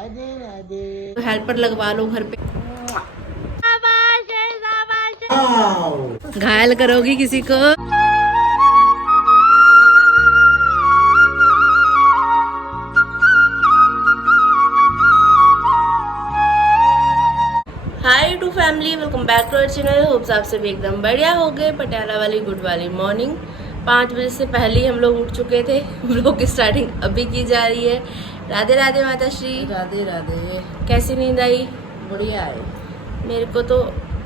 Radhe Radhe. Helper लगवा लो घर पे। घायल करोगी किसी को। Hi to family, welcome back to our channel. Hopes आप सब एकदम बढ़िया हो गए। पटियाला वाली गुड वाली मॉर्निंग। 5 बजे से पहले ही हम लोग उठ चुके थे। व्लॉग की स्टार्टिंग अभी की जा रही है। राधे राधे माता श्री। राधे राधे। कैसी नींद आई? बढ़िया है। मेरे को तो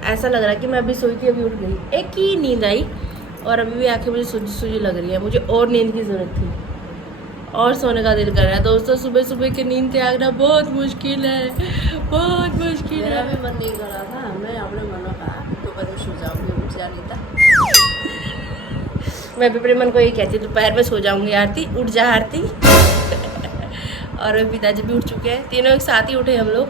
ऐसा लग रहा है कि मैं अभी सोई थी, अभी उठ गई। एक ही नींद आई और अभी भी आंखें मुझे सूजी सूजी लग रही है। मुझे और नींद की ज़रूरत थी और सोने का दिल कर रहा है। दोस्तों, सुबह सुबह की नींद त्यागना बहुत मुश्किल है, बहुत मुश्किल है। मेरा भी मन नहीं कर रहा था। मैं अपने मन में कहा दोपहर में सो जाऊंगी, उठ जा नहीं था। मैं भी अपने मन को यही कहती, दोपहर में सो जाऊंगी आरती, उठ जा आरती। और पिताजी भी उठ चुके हैं, तीनों एक साथ ही उठे हम लोग।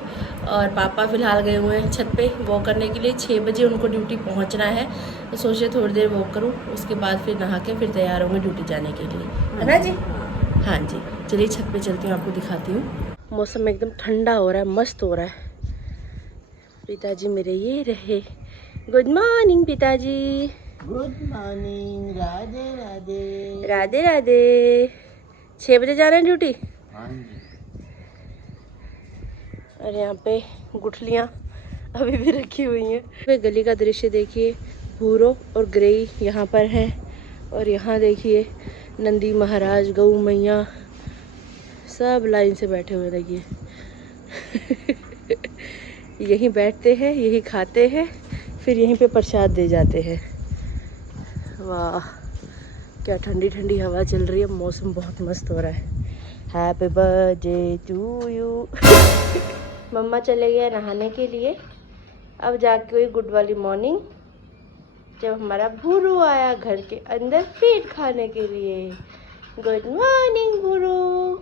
और पापा फिलहाल गए हुए हैं छत पे वॉक करने के लिए। 6 बजे उनको ड्यूटी पहुंचना है, तो सोचे थोड़ी देर वॉक करूं, उसके बाद फिर नहा के फिर तैयार होंगे ड्यूटी जाने के लिए, है ना जी? हाँ जी, चलिए छत पे चलती हूँ, आपको दिखाती हूँ। मौसम एकदम ठंडा हो रहा है, मस्त हो रहा है। पिताजी मेरे ये रहे। गुड मॉर्निंग पिताजी। Good morning. राधे राधे। राधे राधे। 6 बजे जा रहे हैं ड्यूटी। हाँ जी। और यहाँ पे गुठलियाँ अभी भी रखी हुई हैं। वे गली का दृश्य देखिए, भूरो और ग्रेई यहाँ पर है। और यहाँ देखिए नंदी महाराज, गऊ मैया सब लाइन से बैठे हुए। देखिए यहीं बैठते हैं, यहीं खाते हैं, फिर यहीं पे प्रसाद दे जाते हैं। वाह, क्या ठंडी ठंडी हवा चल रही है। मौसम बहुत मस्त हो रहा है। Happy birthday to you. मम्मा चले गए नहाने के लिए। अब जाके हुई गुड वाली मॉर्निंग, जब हमारा भूरू आया घर के अंदर फीड खाने के लिए। Good morning भूरू।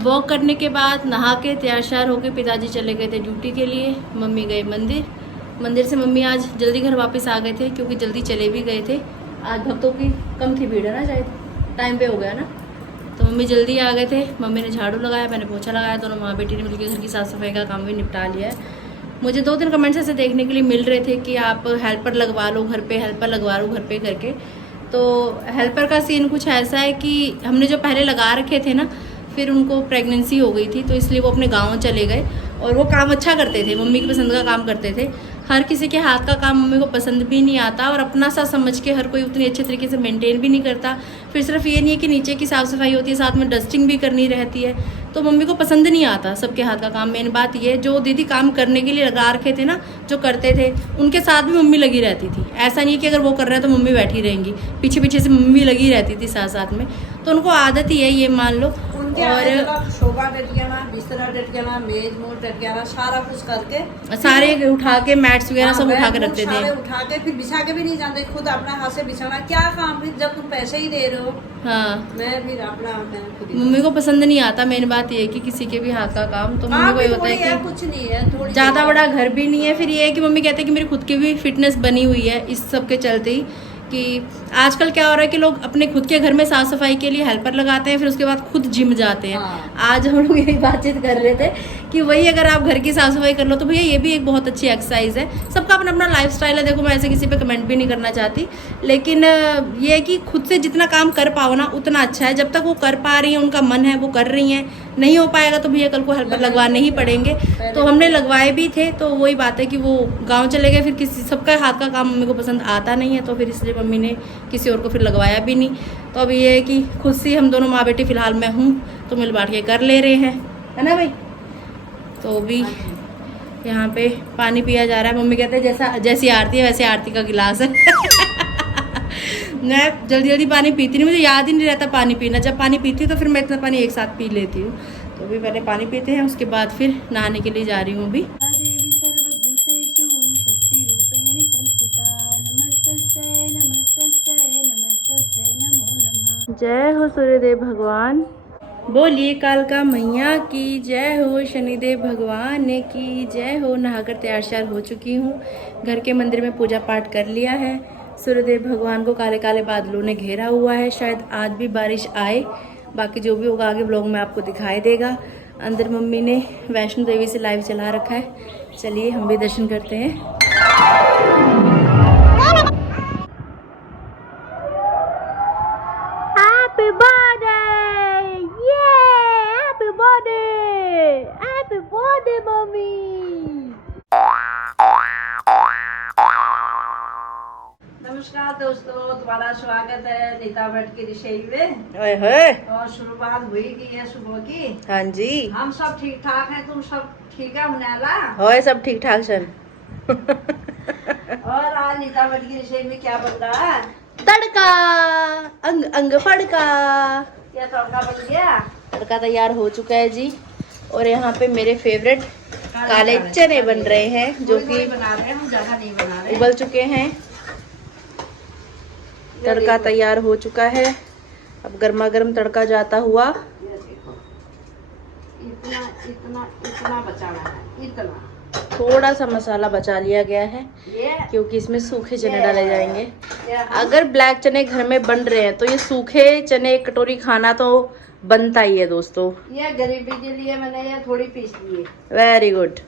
वॉक करने के बाद नहा के तैयार श्यार होके पिताजी चले गए थे ड्यूटी के लिए। मम्मी गए मंदिर। मंदिर से मम्मी आज जल्दी घर वापस आ गए थे, क्योंकि जल्दी चले भी गए थे। आज भक्तों की कम थी भीड़, है ना, शायद टाइम पे हो गया ना, तो मम्मी जल्दी आ गए थे। मम्मी ने झाड़ू लगाया, मैंने पोछा लगाया। दोनों माँ बेटी ने मिलकर घर की साफ़ सफाई का काम भी निपटा लिया है। मुझे 2-3 कमेंट्स ऐसे देखने के लिए मिल रहे थे कि आप हेल्पर लगवा लो घर पे, हेल्पर लगवा लो घर पे करके। तो हेल्पर का सीन कुछ ऐसा है कि हमने जो पहले लगा रखे थे ना, फिर उनको प्रेगनेंसी हो गई थी, तो इसलिए वो अपने गाँव चले गए। और वो काम अच्छा करते थे, मम्मी की पसंद का काम करते थे। हर किसी के हाथ का काम मम्मी को पसंद भी नहीं आता, और अपना सा समझ के हर कोई उतनी अच्छे तरीके से मेंटेन भी नहीं करता। फिर सिर्फ ये नहीं है कि नीचे की साफ़ सफाई होती है, साथ में डस्टिंग भी करनी रहती है, तो मम्मी को पसंद नहीं आता सबके हाथ का काम। मेन बात ये, जो दीदी काम करने के लिए लगा रखे थे ना, जो करते थे, उनके साथ भी मम्मी लगी रहती थी। ऐसा नहीं कि अगर वो कर रहे हैं तो मम्मी बैठी रहेंगी, पीछे पीछे से मम्मी लगी रहती थी साथ साथ में। तो उनको आदत ही है, ये मान लो। और शोभा डटकाना, बिस्तर डटकाना, मेज मूड डटकाना, सारा कुछ करके सारे उठा के मैट्स वगैरह सब उठा के रखते थे। उठा के फिर बिछा के भी नहीं जानते, खुद अपना हाथ से बिछाना। क्या काम फिर, जब तुम पैसे ही दे रहे हो। हाँ, मैं फिर अपना मम्मी को पसंद नहीं आता। मेन बात ये है कि किसी के भी हाथ का काम, तो मम्मी को ये होता है कि कुछ नहीं है, थोड़ी ज़्यादा बड़ा घर भी नहीं है। फिर ये है कि मम्मी कहते हैं कि मेरी खुद की भी फिटनेस बनी हुई है इस सब के चलते ही। कि आजकल क्या हो रहा है कि लोग अपने खुद के घर में साफ सफाई के लिए हेल्पर लगाते हैं, फिर उसके बाद खुद जिम जाते हैं। आज हम लोग यही बातचीत कर रहे थे कि वही अगर आप घर की साफ सफाई कर लो तो भैया ये भी एक बहुत अच्छी एक्सरसाइज है। सबका अपना अपना लाइफस्टाइल है। देखो, मैं ऐसे किसी पे कमेंट भी नहीं करना चाहती, लेकिन ये है कि खुद से जितना काम कर पाओ ना, उतना अच्छा है। जब तक वो कर पा रही हैं, उनका मन है, वो कर रही हैं। नहीं हो पाएगा तो भैया कल को हेल्पर लगवाने ही पड़ेंगे। तो हमने लगवाए भी थे, तो वही बात है कि वो गाँव चले गए। फिर किसी सबका हाथ का काम मम्मी को पसंद आता नहीं है, तो फिर इसलिए मम्मी ने किसी और को फिर लगवाया भी नहीं। तो अब ये है कि खुद से हम दोनों माँ बेटी, फिलहाल मैं हूँ तो मिल बांट के कर ले रहे हैं, है ना भाई? तो भी यहाँ पे पानी पिया जा रहा है। मम्मी कहते हैं जैसी आरती है वैसे आरती का गिलास है। मैं जल्दी जल्दी पानी पीती नहीं, मुझे याद ही नहीं रहता पानी पीना। जब पानी पीती हूँ तो फिर मैं इतना पानी एक साथ पी लेती हूँ। तो भी पहले पानी पीते हैं, उसके बाद फिर नहाने के लिए जा रही हूँ अभी। जय हो सूर्यदेव भगवान, बोलिए कालका मैया की जय हो, शनिदेव भगवान की जय हो। नहाकर तैयार श्यार हो चुकी हूँ। घर के मंदिर में पूजा पाठ कर लिया है। सूर्यदेव भगवान को काले काले बादलों ने घेरा हुआ है, शायद आज भी बारिश आए। बाकी जो भी होगा आगे ब्लॉग में आपको दिखाई देगा। अंदर मम्मी ने वैष्णो देवी से लाइव चला रखा है। चलिए हम भी दर्शन करते हैं। हैप्पी बर्थडे, ये happy birthday, happy birthday mummy. नमस्कार दोस्तों, तुम्हारा स्वागत है नीता भट्ट की रसोई में। ओए होए। और शुरुआत हुई गई है सुबह की। हाँ जी, हम सब ठीक ठाक हैं, तुम सब ठीक है मुनाला? होए सब ठीक ठाक सन। और आज नीता भट्ट की रसोई में क्या बन रहा है? तड़का, अंग अंग फड़का। क्या तड़का बन गया? तड़का तैयार हो चुका है जी। और यहाँ पे मेरे फेवरेट काले चने बन रहे हैं, जो कि बना रहे हैं, हम ज्यादा नहीं बना रहे। उबल चुके हैं। तड़का तैयार हो चुका है। अब गर्मा गर्म तड़का जाता हुआ। ये देखो, इतना इतना इतना बचाना है, इतना। थोड़ा सा मसाला बचा लिया गया है ये क्योंकि इसमें सूखे चने डाले जाएंगे। ये अगर ब्लैक चने घर में बन रहे हैं तो ये सूखे चने एक कटोरी खाना तो बनता ही है दोस्तों। ये गरीबी के लिए मैंने ये थोड़ी पीस ली है वेरी गुड।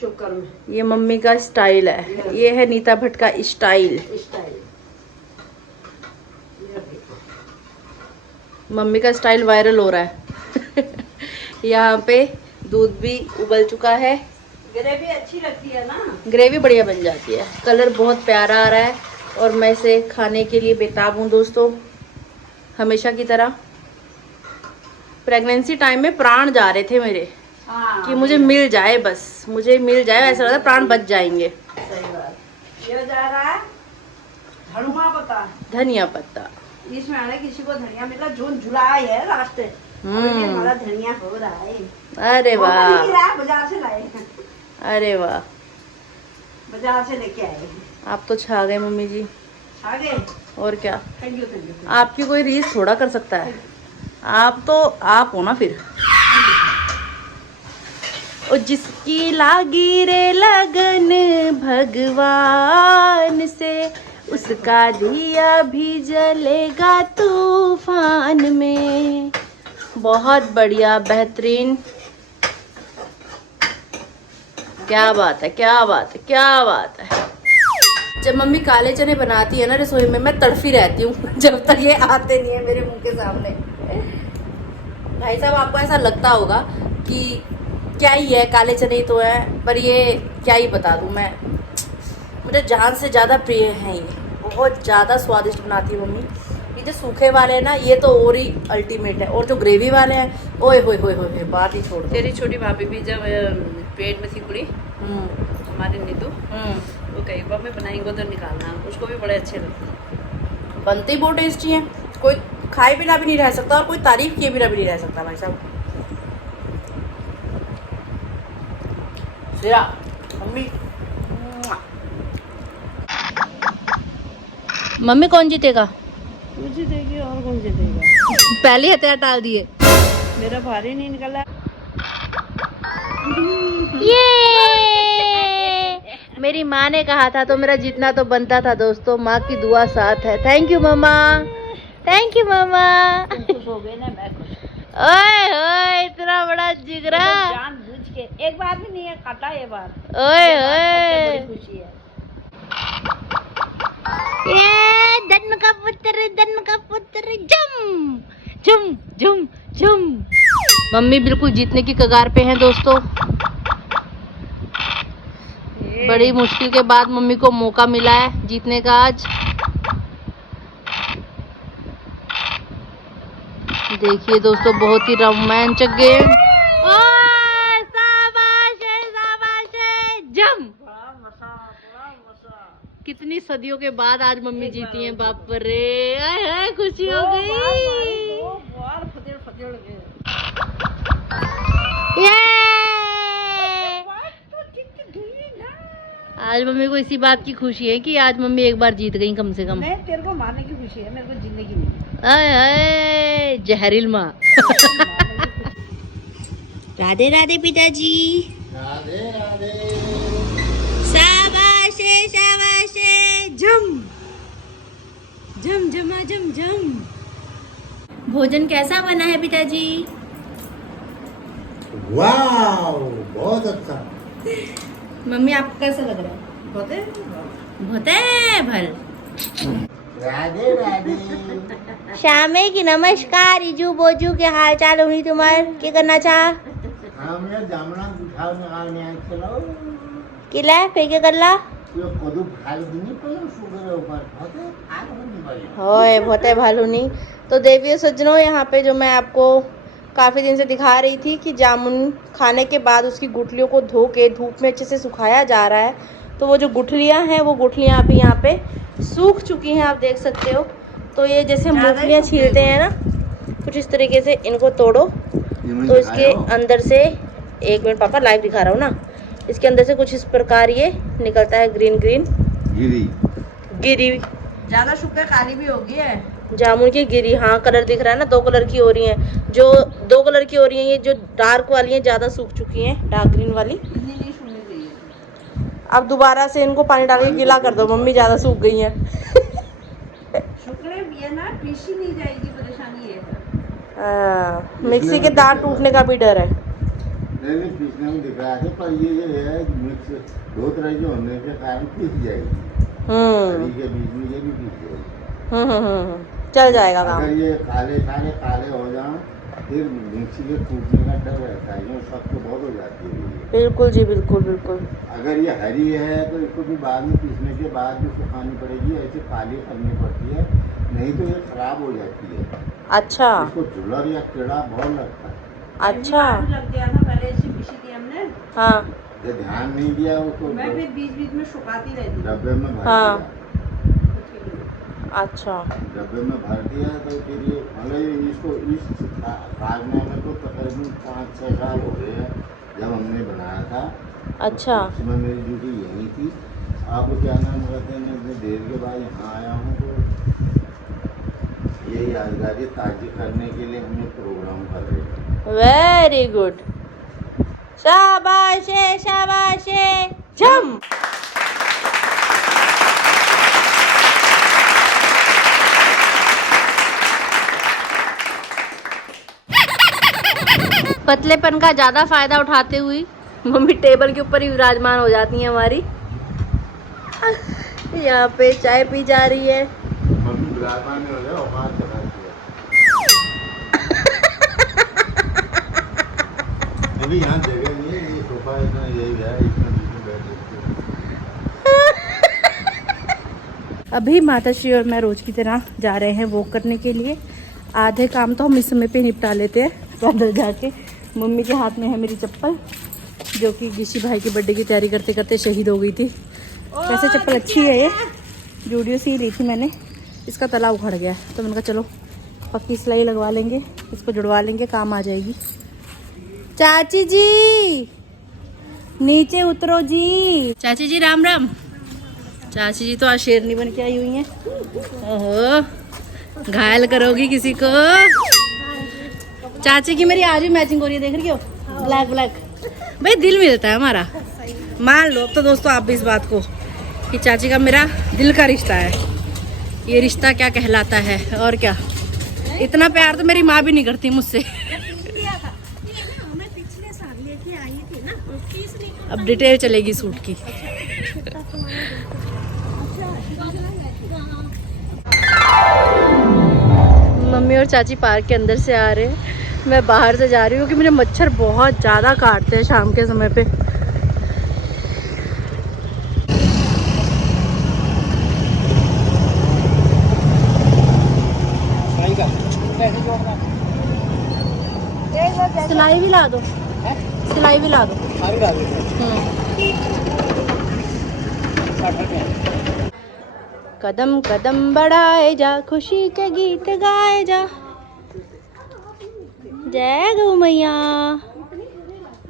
चुकर में। ये मम्मी का स्टाइल है, ये है नीता भट्ट का स्टाइल। स्टाइल मम्मी का स्टाइल वायरल हो रहा है। यहाँ पे दूध भी उबल चुका है। ग्रेवी अच्छी लगती है ना? ग्रेवी बढ़िया बन जाती है, कलर बहुत प्यारा आ रहा है और मैं इसे खाने के लिए बेताब हूँ दोस्तों, हमेशा की तरह। प्रेगनेंसी टाइम में प्राण जा रहे थे मेरे। हाँ, कि मुझे मिल जाए, बस मुझे मिल जाए, ऐसा लगता है प्राण बच जाएंगे। सही बात। ये जा रहा है धनिया पत्ता। धनिया पत्ता इसमें आने किसी को धनिया मिला, जून जुलाई है लास्ट। हमारा धनिया हो रहा है। अरे वो वाह, नहीं रहा, बाजार से लाए हैं। अरे वाह, बाजार से लेके आए हैं। आप तो छा गए मम्मी जी। आगे और क्या, थैंक यू थैंक यू। आपकी कोई रीस थोड़ा कर सकता है। आप तो आप हो ना फिर। और जिसकी लागी रे लगन भगवान से, उसका दिया भी जलेगा तूफान में। बहुत बढ़िया, बेहतरीन। क्या बात है, क्या बात है, क्या बात है। जब मम्मी काले चने बनाती है ना रसोई में, मैं तड़फी रहती हूँ जब तक ये आते नहीं है मेरे मुंह के सामने। भाई साहब, आपको ऐसा लगता होगा कि क्या ही है, काले चने ही तो है, पर ये क्या ही बता दूँ मैं, मुझे जान से ज़्यादा प्रिय हैं ये। बहुत ज़्यादा स्वादिष्ट बनाती है मम्मी। ये जो सूखे वाले हैं ना, ये तो और ही अल्टीमेट है। और जो ग्रेवी वाले हैं, ओए होए होए होए, बात ही छोड़ दो। तेरी छोटी भाभी भी जब पेट में थी कुड़ी, हमारे नीतू, वो कई बार में बनाएंगे तो निकालना, उसको भी बड़े अच्छे लगते हैं। बनते ही बहुत टेस्टी हैं। कोई खाए बिना भी नहीं रह सकता और कोई तारीफ किए बिना भी नहीं रह सकता भाई साहब। सिरा मम्मी। मम्मी कौन जीतेगा? तू जीतेगी और कौन जीतेगा? पहले हथियार डाल दिए। मेरा भारी नहीं निकला। ये मेरी माँ ने कहा था तो मेरा जीतना तो बनता था दोस्तों। माँ की दुआ साथ है। थैंक यू मामा, थैंक यू मामा। खुश हो गए ना, मैं खुश। ओए ओए, इतना बड़ा जिगरा। जान बुझ के, एक बार भी नहीं है काटा, ये बार। ओए सबसे ओए, बड़ी खुशी है। ये धन का पुत्र जम झुम झुम झुम। मम्मी बिल्कुल जीतने की कगार पे हैं दोस्तों। बड़ी मुश्किल के बाद मम्मी को मौका मिला है जीतने का आज। देखिए दोस्तों, बहुत ही रोमांचक गेम। जम। कितनी सदियों के बाद आज मम्मी जीती हैं। बाप रे, आए खुशी हो गई। आज मम्मी को इसी बात की खुशी है कि आज मम्मी एक बार जीत गई कम से कम। नहीं, तेरे को मारने की खुशी है, मेरे को जीने की नहीं। आए जहरील माँ। राधे राधे पिताजी। राधे राधे। शाबाश शाबाश, जम जम जमा जम जम। भोजन कैसा बना है पिताजी? वाव, बहुत अच्छा। मम्मी आपको कैसा लग रहा है? बहुत है भल। राधे राधे। श्यामे की नमस्कार। रिजू बोजू के हाल चाल हुई तुम्हार के करना चाह? हम ये जामना उठाव में आने आए चलो। किला फिर क्या कर ला? ये कदू भाल नहीं पर शुगर ऊपर होते आग नहीं बड़ी। होए बहुत है भालू नहीं। तो देवी सज्जनों, यहाँ पे जो मैं आपको काफ़ी दिन से दिखा रही थी कि जामुन खाने के बाद उसकी गुठलियों को धो के धूप में अच्छे से सुखाया जा रहा है। तो वो जो गुठलियाँ हैं वो गुठलियाँ अभी यहाँ पे सूख चुकी हैं, आप देख सकते हो। तो ये जैसे मूंगफलियाँ छीलते हैं ना, कुछ इस तरीके से इनको तोड़ो। तो इसके अंदर से, एक मिनट पापा लाइव दिखा रहा हूँ ना, इसके अंदर से कुछ इस प्रकार ये निकलता है, ग्रीन ग्रीन गिरी। ज्यादा शुक्र काली भी होगी है जामुन की गिरी। हाँ, कलर दिख रहा है ना, 2 कलर की हो रही हैं। जो 2 कलर की हो रही हैं, ये जो डार्क वाली हैं ज़्यादा सूख चुकी हैं, डार्क ग्रीन वाली। इतनी नहीं सुननी चाहिए। अब दोबारा से इनको पानी डाल के गीला कर दो मम्मी, ज़्यादा सूख गई हैं। शुक्र ये ना पीसी नहीं जाएगी, परेशानी है। मिक्सी के दांत टूटने का भी डर है। नहीं पीसने में दिख रहा है, पर ये है मिक्स 2 तरह के होने के कारण पीस जाएगी। हरी के बीच में ये भी पीस जाएगी। चल जाएगा काम। अगर ये काले काले हो जाए फिर मिक्सी के टूटने का डर रहता है, सबको बहुत हो जाती है। बिल्कुल जी, बिल्कुल बिल्कुल। अगर ये हरी है तो इसको भी बाद में पीसने के बाद भी सुखानी पड़ेगी, ऐसे काली करनी पड़ती है, नहीं तो ये खराब हो जाती है। अच्छा इसको झुलर या कीड़ा बहुत लगता है। अच्छा, लग गया था पहले, ऐसी पीसी थी हमने। हाँ ये ध्यान नहीं दिया उसको, मैं फिर बीच बीच में सुखाती रहती। डब्बे में भर हाँ। दिया। अच्छा, डब्बे में भर दिया तो फिर ये मतलब इसको इस काटने में तो तकरीबन 5-6 साल हो गए हैं जब हमने बनाया था। अच्छा। तो उसमें मेरी ड्यूटी यही थी। आपको क्या नाम कहते हैं, इतनी देर के बाद यहाँ आया हूँ तो ये यादगारी ताज़ी करने के लिए हम एक प्रोग्राम कर रहे हैं। वेरी गुड, शाबाश शाबाश, जम। पतलेपन का ज्यादा फायदा उठाते हुए मम्मी टेबल के ऊपर ही विराजमान हो जाती हैं हमारी। यहाँ पे चाय पी जा रही है। मम्मी विराजमान हो जाए, औकात चलाती है। अभी यहाँ जगह नहीं है, ये सोफा इतना यही है, इसमें बीच में बैठ सकते हैं। अभी माताश्री और मैं रोज की तरह जा रहे हैं वॉक करने के लिए। आधे काम तो हम इस समय पे निपटा लेते हैं पैदल जाके। मम्मी के हाथ में है मेरी चप्पल, जो कि गिशी भाई के बर्थडे की तैयारी करते करते शहीद हो गई थी। वैसे चप्पल अच्छी है, ये जूडियो से ही ली थी मैंने। इसका तला उखड़ गया तो मैंने कहा चलो पक्की सिलाई लगवा लेंगे, इसको जुड़वा लेंगे, काम आ जाएगी। चाची जी नीचे उतरो जी। चाची जी राम राम। चाची जी तो आज शेरनी बन के आई हुई हैं। ओहो, घायल करोगी किसी को। चाची की मेरी आज भी मैचिंग हो रही है, देख रही हो, ब्लैक ब्लैक। भाई दिल मिलता है हमारा, मान लो। तो दोस्तों आप भी इस बात को कि चाची का मेरा दिल का रिश्ता है। ये रिश्ता क्या कहलाता है, और क्या। इतना प्यार तो मेरी माँ भी नहीं करती मुझसे। अब डिटेल चलेगी सूट की। मम्मी और चाची पार्क के अंदर से आ रहे हैं, मैं बाहर से जा रही हूँ क्योंकि मुझे मच्छर बहुत ज़्यादा काटते हैं शाम के समय पे। सिलाई भी ला दो, सिलाई भी ला दो। कदम कदम बढ़ाए जा, खुशी के गीत गाए जा। जय गौ मैया।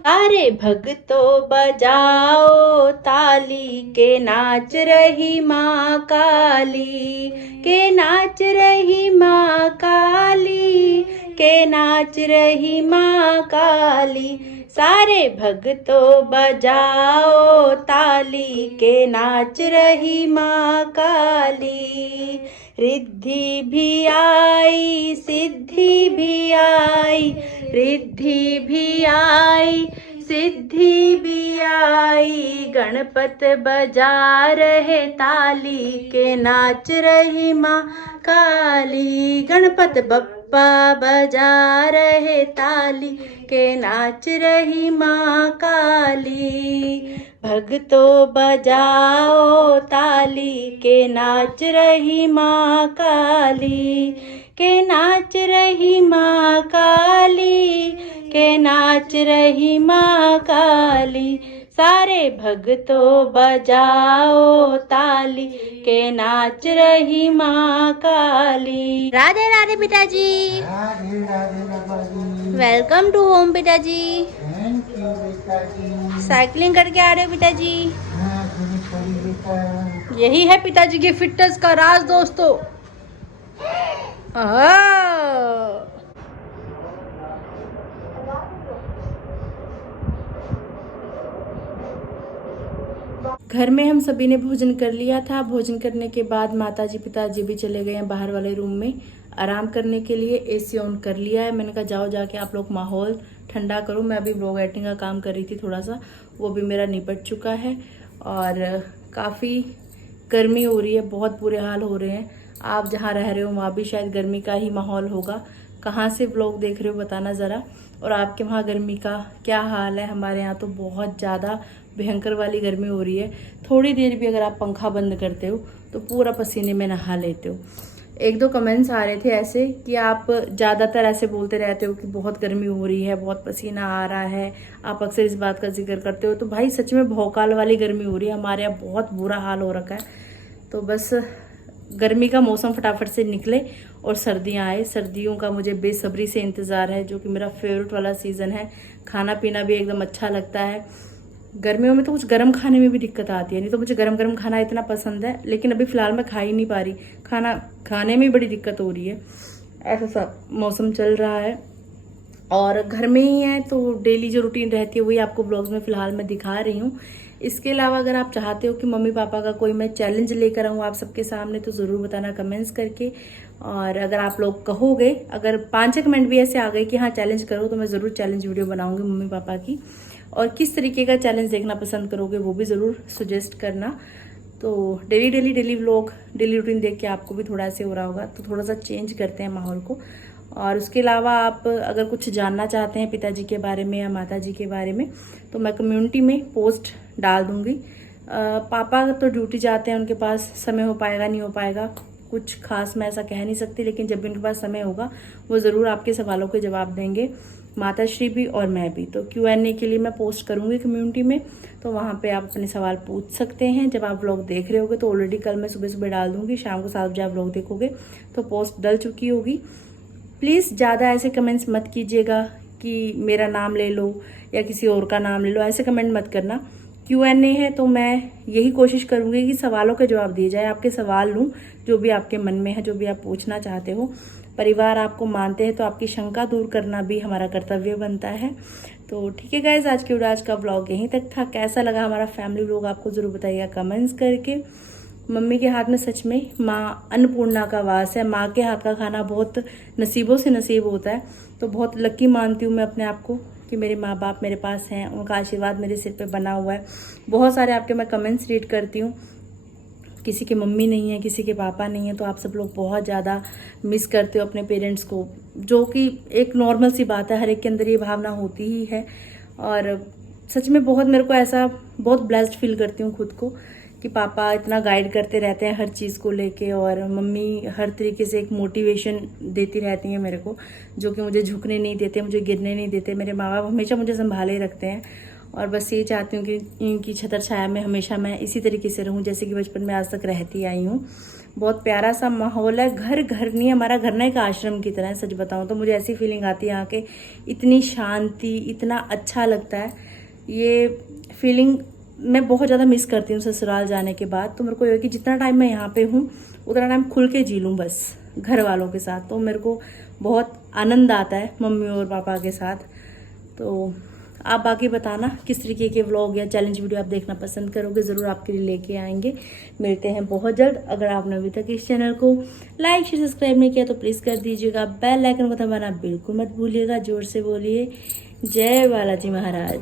अरे भक्तों बजाओ ताली, के नाच रही माँ काली, के नाच रही माँ काली, के नाच रही माँ काली। सारे भक्तों बजाओ ताली के नाच रही माँ काली। रिद्धि भी आई सिद्धि भी आई, रिद्धि भी आई सिद्धि भी आई, गणपत बजा रहे ताली के नाच रही माँ काली। गणपत बप्पा बजा रहे ताली के नाच रही माँ काली। भक्तों बजाओ ताली के नाच रही माँ काली, के नाच रही माँ काली, के नाच रही माँ काली। सारे भक्तों बजाओ ताली के नाच रही माँ काली। राधे राधे पिताजी। राधे राधे बाबाजी। वेलकम टू होम पिताजी। थैंक यू बेटा जी। साइकिलिंग करके आ रहे हो पिताजी? हाँ, थोड़ी थोड़ी बेटा। यही है पिताजी की फिटनेस का राज दोस्तों। घर में हम सभी ने भोजन कर लिया था। भोजन करने के बाद माताजी पिताजी भी चले गए हैं बाहर वाले रूम में आराम करने के लिए। एसी ऑन कर लिया है। मैंने कहा जाओ जाके आप लोग माहौल ठंडा करो। मैं अभी ब्लॉग एडिटिंग का काम कर रही थी थोड़ा सा, वो भी मेरा निपट चुका है। और काफ़ी गर्मी हो रही है, बहुत बुरे हाल हो रहे हैं। आप जहाँ रह रहे हो वहाँ भी शायद गर्मी का ही माहौल होगा। कहाँ से ब्लॉग देख रहे हो बताना ज़रा, और आपके वहाँ गर्मी का क्या हाल है। हमारे यहाँ तो बहुत ज़्यादा भयंकर वाली गर्मी हो रही है। थोड़ी देर भी अगर आप पंखा बंद करते हो तो पूरा पसीने में नहा लेते हो। एक दो कमेंट्स आ रहे थे ऐसे कि आप ज़्यादातर ऐसे बोलते रहते हो कि बहुत गर्मी हो रही है, बहुत पसीना आ रहा है, आप अक्सर इस बात का जिक्र करते हो। तो भाई सच में भौकाल वाली गर्मी हो रही है, हमारे यहाँ बहुत बुरा हाल हो रखा है। तो बस गर्मी का मौसम फटाफट से निकले और सर्दियाँ आए। सर्दियों का मुझे बेसब्री से इंतज़ार है, जो कि मेरा फेवरेट वाला सीज़न है। खाना पीना भी एकदम अच्छा लगता है। गर्मियों में तो कुछ गर्म खाने में भी दिक्कत आती है, नहीं तो मुझे गरम गरम खाना इतना पसंद है, लेकिन अभी फ़िलहाल मैं खा ही नहीं पा रही। खाना खाने में बड़ी दिक्कत हो रही है। ऐसा सा मौसम चल रहा है और घर में ही है, तो डेली जो रूटीन रहती है वही आपको ब्लॉग्स में फ़िलहाल मैं दिखा रही हूँ। इसके अलावा अगर आप चाहते हो कि मम्मी पापा का कोई मैं चैलेंज लेकर आऊँ आप सबके सामने, तो ज़रूर बताना कमेंट्स करके। और अगर आप लोग कहोगे, अगर 5 कमेंट भी ऐसे आ गए कि हाँ चैलेंज करो, तो मैं ज़रूर चैलेंज वीडियो बनाऊँगी मम्मी पापा की। और किस तरीके का चैलेंज देखना पसंद करोगे वो भी ज़रूर सजेस्ट करना। तो डेली व्लॉग, डेली रूटीन देख के आपको भी थोड़ा ऐसे हो रहा होगा, तो थोड़ा सा चेंज करते हैं माहौल को। और उसके अलावा आप अगर कुछ जानना चाहते हैं पिताजी के बारे में या माताजी के बारे में, तो मैं कम्युनिटी में पोस्ट डाल दूँगी। पापा तो ड्यूटी जाते हैं, उनके पास समय हो पाएगा नहीं हो पाएगा कुछ खास मैं ऐसा कह नहीं सकती, लेकिन जब भी उनके पास समय होगा वो ज़रूर आपके सवालों के जवाब देंगे, माताश्री भी और मैं भी। तो Q&A के लिए मैं पोस्ट करूँगी कम्युनिटी में, तो वहाँ पे आप अपने सवाल पूछ सकते हैं। जब आप व्लॉग देख रहे होगे तो ऑलरेडी कल मैं सुबह डाल दूँगी, शाम को 7 बजे आप व्लॉग देखोगे तो पोस्ट डल चुकी होगी। प्लीज़ ज़्यादा ऐसे कमेंट्स मत कीजिएगा कि मेरा नाम ले लो या किसी और का नाम ले लो, ऐसे कमेंट मत करना। Q&A है तो मैं यही कोशिश करूँगी कि सवालों के जवाब दिए जाए, आपके सवाल लूँ जो भी आपके मन में है, जो भी आप पूछना चाहते हो। परिवार आपको मानते हैं तो आपकी शंका दूर करना भी हमारा कर्तव्य बनता है। तो ठीक है गाइज, आज का व्लॉग यहीं तक था। कैसा लगा हमारा फैमिली व्लॉग आपको ज़रूर बताइएगा कमेंट्स करके। मम्मी के हाथ में सच में माँ अन्नपूर्णा का वास है। माँ के हाथ का खाना बहुत नसीबों से नसीब होता है, तो बहुत लकी मानती हूँ मैं अपने आप को कि मेरे माँ बाप मेरे पास हैं, उनका आशीर्वाद मेरे सिर पे बना हुआ है। बहुत सारे आपके मैं कमेंट्स रीड करती हूँ, किसी के मम्मी नहीं है, किसी के पापा नहीं है, तो आप सब लोग बहुत ज़्यादा मिस करते हो अपने पेरेंट्स को, जो कि एक नॉर्मल सी बात है, हर एक के अंदर ये भावना होती ही है। और सच में बहुत मेरे को ऐसा बहुत ब्लेस्ड फील करती हूँ खुद को कि पापा इतना गाइड करते रहते हैं हर चीज़ को लेके, और मम्मी हर तरीके से एक मोटिवेशन देती रहती हैं मेरे को, जो कि मुझे झुकने नहीं देते, मुझे गिरने नहीं देते। मेरे माँ बाप हमेशा मुझे संभाले रखते हैं, और बस ये चाहती हूँ कि इनकी छतर छाया में हमेशा मैं इसी तरीके से रहूँ जैसे कि बचपन में आज तक रहती आई हूँ। बहुत प्यारा सा माहौल है। घर नहीं, हमारा घर ना एक आश्रम की तरह है। सच बताऊँ तो मुझे ऐसी फीलिंग आती है यहाँ के, इतनी शांति, इतना अच्छा लगता है। ये फीलिंग मैं बहुत ज़्यादा मिस करती हूँ ससुराल जाने के बाद। तो मेरे को ये कि जितना टाइम मैं यहाँ पे हूँ उतना टाइम खुल के जी लूँ बस घर वालों के साथ। तो मेरे को बहुत आनंद आता है मम्मी और पापा के साथ। तो आप बाकी बताना किस तरीके के व्लॉग या चैलेंज वीडियो आप देखना पसंद करोगे, ज़रूर आपके लिए लेके आएंगे। मिलते हैं बहुत जल्द। अगर आपने अभी तक इस चैनल को लाइक शेयर सब्सक्राइब नहीं किया तो प्लीज़ कर दीजिएगा। बेल आइकन को दबाना बिल्कुल मत भूलिएगा। जोर से बोलिए जय बालाजी महाराज।